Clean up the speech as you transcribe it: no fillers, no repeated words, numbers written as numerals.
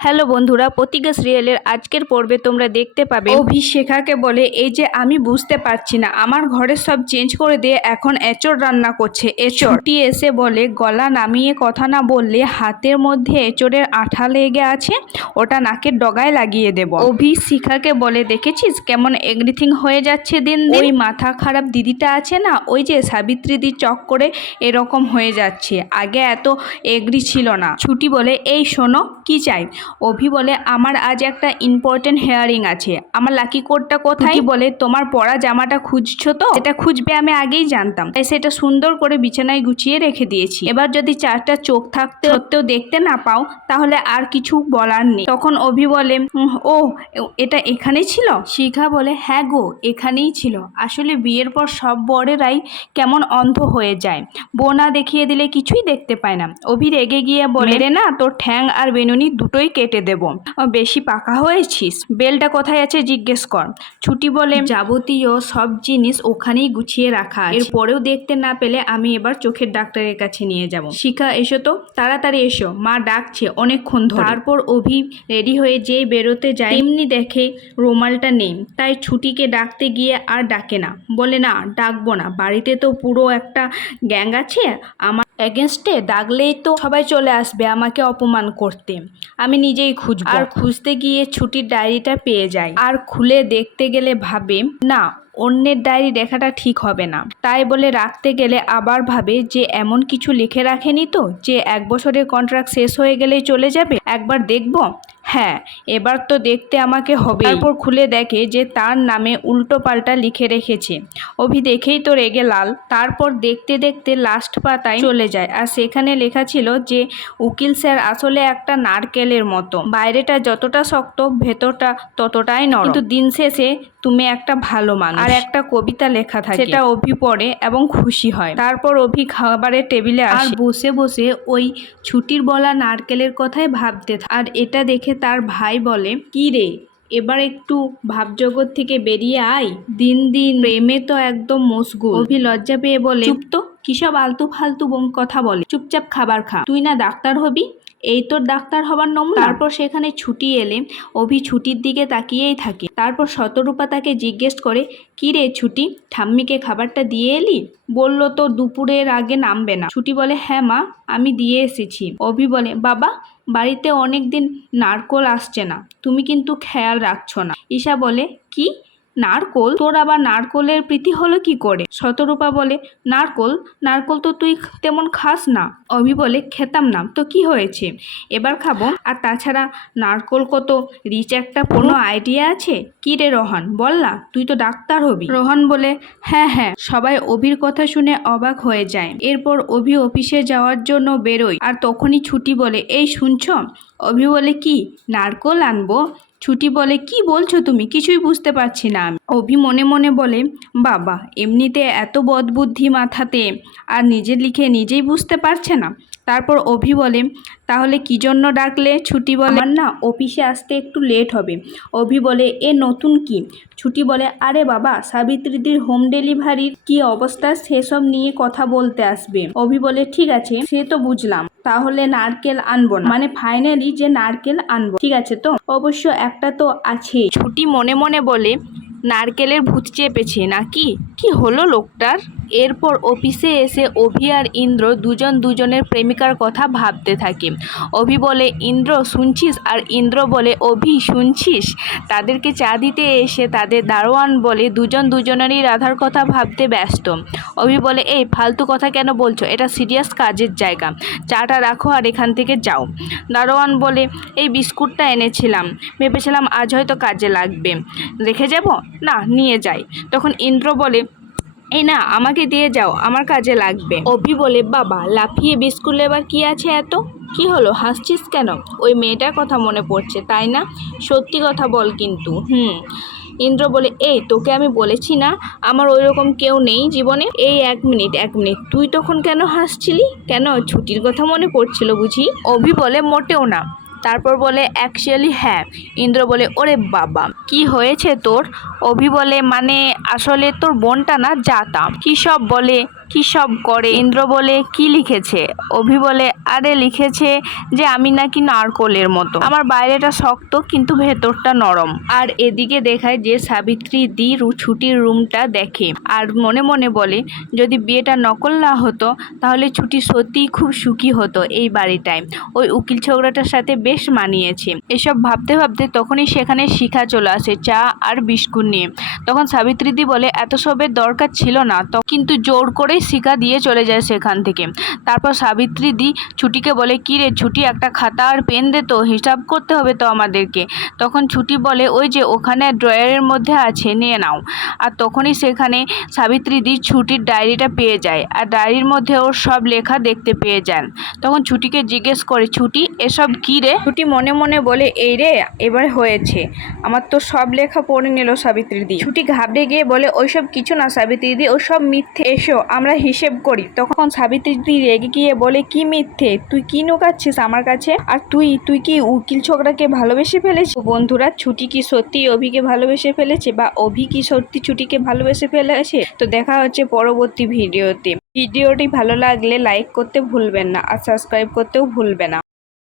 Hello বন্ধুরা, প্রতিজ্ঞা সিরিয়ালের আজকের পর্বে তোমরা দেখতে পাবে অভি শেখাকে বলে, এই যে আমি বুঝতে পারছি না, আমার ঘরের সব চেঞ্জ করে দিয়ে এখন এঁচড় রান্না করছে। এঁচড়টি এসে বলে, গলা নামিয়ে কথা না বললে হাতের মধ্যে এঁচড়ের আঠা লেগে আছে, ওটা নাকের ডগায় লাগিয়ে দেব। অভি শিখাকে বলে, দেখেছিস কেমন এভরিথিং হয়ে যাচ্ছে দিন দিন। ওই মাথা খারাপ দিদিটা আছে না, ওই যে সাবিত্রী দি চক করে এরকম হয়ে যাচ্ছে, আগে এত এগ্রি ছিল না। ছুটি বলে, এই শোনো, কি চাই? অভি বলে, আমার আজ একটা ইম্পর্টেন্ট হেয়ারিং আছে, আমার লাকি কোডটা কোথায়? বলে, তোমার পরা জামাটা খুঁজছো তো? এটা খুঁজবে আমি আগেই জানতাম, তাই সেটা সুন্দর করে বিছানায় গুছিয়ে রেখে দিয়েছি। এবার যদি চারটা চোখ থাকতে সত্ত্বেও দেখতে না পাও তাহলে আর কিছু বলার নেই। তখন অভি বলে, ও এটা এখানেই ছিল? শিখা বলে, হ্যাঁ গো, এখানেই ছিল। আসলে বিয়ের পর সব বরেরাই কেমন অন্ধ হয়ে যায়, বউ না দেখিয়ে দিলে কিছুই দেখতে পায় না। অভি রেগে গিয়ে বলে, রে না, তোর ঠ্যাং আর বেনুনি দুটোই কেটে দেব, বেশি পাকা হয়েছিস। বেলটা কোথায় আছে জিজ্ঞেস কর। ছুটি বলে, যাবতীয় সব জিনিস ওখানেই গুছিয়ে রাখা আছে, এরপরেও দেখতে না পেলে আমি এবার চোখের ডাক্তারের কাছে নিয়ে যাব। শিখা, এসো তো, তাড়াতাড়ি এসো, মা ডাকছে অনেকক্ষণ ধরে। তারপর অভি রেডি হয়ে যেই বেরোতে যায়, এমনি দেখে রুমালটা নেই, তাই ছুটিকে ডাকতে গিয়ে আর ডাকে না। বলে, না ডাকবো না, বাড়িতে তো পুরো একটা গ্যাং আছে, আমার এগেনস্টে ডাকলেই তো সবাই চলে আসবে আমাকে অপমান করতে, আমি নিজেই খুঁজবো। আর খুঁজতে গিয়ে ছুটির ডায়েরিটা পেয়ে যায়, আর খুলে দেখতে গেলে ভাবে, না, অন্যের ডায়েরি দেখাটা ঠিক হবে না। তাই বলে রাখতে গেলে আবার ভাবে যে এমন কিছু লিখে রাখেনি তো যে 1 বছরের কন্ট্রাক্ট শেষ হয়ে গেলেই চলে যাবে, একবার দেখবো। হ্যাঁ, এবার তো দেখতে আমাকে হবে। তারপর খুলে দেখে যে তার নামে উল্টো পাল্টা লিখে রেখেছে। অভি দেখেই তো রেগে লাল। তারপর দেখতে দেখতে লাস্ট পাতায় চলে যায়, আর সেখানে লেখা ছিল যে উকিল স্যার আসলে একটা নারকেলের মতো, বাইরেটা যতটা শক্ত ভেতরটা ততটাই নরম, কিন্তু দিন শেষে তুমি একটা ভালো মানুষ। আর একটা কবিতা লেখা থাকে, সেটা অভি পড়ে এবং খুশি হয়। তারপর অভি খাবারের টেবিলে আসে, আর বসে বসে ওই ছুটির বলা নারকেলের কথাই ভাবতে থাকে। আর এটা দেখে তার ভাই বলে, কি রে, এবার একটু ভাবজগৎ থেকে বেরিয়ে আয়, দিন দিন প্রেমে তো একদম মশগুল। অভি লজ্জা পেয়ে বলে, চুপ তো, কিসব আলতু ফালতু কথা বলে, চুপচাপ খাবার খা, তুই না ডাক্তার হবি, এই তোর ডাক্তার হবার নমুনা। তারপর সেখানে ছুটি এলে অভি ছুটির দিকে তাকিয়েই থাকে। তারপর শতরূপা তাকে জিজ্ঞেস করে, কি রে ছুটি, ঠাম্মিকে খাবারটা দিয়ে এলি? বললো তো দুপুরের আগে নামবে না। ছুটি বলে, হ্যাঁ মা, আমি দিয়ে এসেছি। অভি বলে, বাবা, বাড়িতে অনেক দিন নারকোল আসছে না, তুমি কিন্তু খেয়াল রাখছো না। ঈশা বলে, কি নারকোল? তোর আবার নারকোলের প্রীতি হলো কি করে? শতরূপা বলে, নারকোল নারকোল তো তুই তেমন খাস না। অভি বলে, খেতাম না তো কি হয়েছে, এবার খাবো। আর তাছাড়া নারকোল কত রিচ একটা, কোনো আইডিয়া আছে? কি রে রোহন, বল না, তুই তো ডাক্তার হবি। রোহন বলে, হ্যাঁ হ্যাঁ। সবাই অভির কথা শুনে অবাক হয়ে যায়। এরপর অভি অফিসে যাওয়ার জন্য বেরোয়, আর তখনই ছুটি বলে, এই শুনছো? অভি বলে, কি, নারকোল আনবো? ছুটি বলে, কি বলছো তুমি, কিছুই বুঝতে পারছি না আমি। অভি মনে মনে বলে, বাবা, এমনিতে এত বদবুদ্ধি মাথাতে, আর নিজে লিখে নিজেই বুঝতে পারছে না। তারপর অভি বলে, তাহলে কি জন্য ডাকলে? ছুটি বলে, আমার না অফিসে আসতে একটু লেট হবে। অভি বলে, এ নতুন কি? ছুটি বলে, আরে বাবা, সাবিত্রীদির হোম ডেলিভারির কি অবস্থা সেসব নিয়ে কথা বলতে আসবে। অভি বলে, ঠিক আছে, সে তো বুঝলাম, তাহলে নারকেল আনবো না, মানে ফাইনালি যে নারকেল আনবো, ঠিক আছে তো? অবশ্য একটা তো আছে। ছুটি মনে মনে বলে, নারকেলের ভূত চেপেছে নাকি, কি হলো লোকটার? এরপর অফিসে এসে অভি আর ইন্দ্র দুজন দুজনের প্রেমিকার কথা ভাবতে থাকে। অভি বলে, ইন্দ্র শুনছিস? আর ইন্দ্র বলে, অভি শুনছিস? তাদেরকে চা দিতে এসে তাদের দারোয়ান বলে, দুজন দুজনেরই রাধার কথা ভাবতে ব্যস্ত। অভি বলে, এই ফালতু কথা কেন বলছো, এটা সিরিয়াস কাজের জায়গা, চাটা রাখো আর এখান থেকে যাও। দারোয়ান বলে, এই বিস্কুটটা এনেছিলাম, ভেবেছিলাম আজ হয়তো কাজে লাগবে, রেখে যাব না, নিয়ে যাই। তখন ইন্দ্র বলে, এই না, আমাকে দিয়ে যাও, আমার কাজে লাগবে। অভি বলে, বাবা, লাফিয়ে বিস্কুট লেবার কি আছে এত? কি হলো, হাসছিস কেন? ওই মেয়েটার কথা মনে পড়ছে তাই না? সত্যি কথা বল কিন্তু। ইন্দ্র বলে, এই তোকে আমি বলেছি না আমার ওই রকম কেউ নেই জীবনে। এই এক মিনিট, তুই তখন কেন হাসছিলি? কেন, ছুটির কথা মনে পড়ছিল বুঝি? অভি বলে, মোটেও না। তারপর বলে, অ্যাকচুয়ালি হ্যাঁ। ইন্দ্র বলে, ওরে বাবা, কি হয়েছে তোর? অভি বলে, মানে আসলে তোর বোনটা না জাতা, কি সব বলে, কি সব করে। ইন্দ্র বলে কি লিখেছে? অভি বলে আরে লিখেছে যে আমি নাকি নারকোলের মতো, আমার বাইরেটা শক্ত কিন্তু ভেতরটা নরম। আর এদিকে দেখায় যে সাবিত্রী দি ছুটির রুমটা দেখে আর মনে মনে বলে যদি বিয়েটা নকল না হতো তাহলে ছুটি সত্যিই খুব সুখী হতো এই বাড়িটায়, ওই উকিল ছোকরাটার সাথে বেশ মানিয়েছে। এসব ভাবতে ভাবতে তখনই সেখানে শিখা চলে আসে চা আর বিস্কুট নিয়ে। তখন সাবিত্রী দি বলে এত সবের দরকার ছিল না, তো কিন্তু জোর করেই শিখা দিয়ে চলে যায় সেখান থেকে। তারপর সাবিত্রী দি ছুটিকে বলে কি রে ছুটি, একটা খাতা আর পেন দে তো, হিসাব করতে হবে তো আমাদেরকে। তখন ছুটি বলে ওই যে ওখানে ড্রয়ারের মধ্যে আছে, নিয়ে নাও। আর তখনই সেখানে সাবিত্রী দি ছুটির ডায়েরিটা পেয়ে যায় আর ডায়েরির মধ্যে ওর সব লেখা দেখতে পেয়ে যান। তখন ছুটিকে জিজ্ঞেস করে ছুটি এসব কি রে? ছুটি মনে মনে বলে এই রে এবার হয়েছে, আমার তো সব লেখা পড়ে নিল সাবিত্রী দি। ছুটি ঘাবড়ে গিয়ে বলে ওইসব কিছু না সাবিত্রী দি, ওসব মিথ্যে, এসো আমরা হিসেব করি। তখন সাবিত্রী দি রেগে গিয়ে বলে কি মিথ্যে, তুই কি নুকাচ্ছিস আমার কাছে? আর তুই কি উকিল ছোকরাকে ভালোবেসে ফেলেছিস? বন্ধুরা ছুটি কি সত্যি অভিকে ভালোবেসে ফেলেছে বা অভি কি সত্যি ছুটিকে ভালোবেসে ফেলেছে? তো দেখা হচ্ছে পরবর্তী ভিডিওতে। ভিডিওটি ভালো লাগলে লাইক করতে ভুলবেন না আর সাবস্ক্রাইব করতেও ভুলবেন না।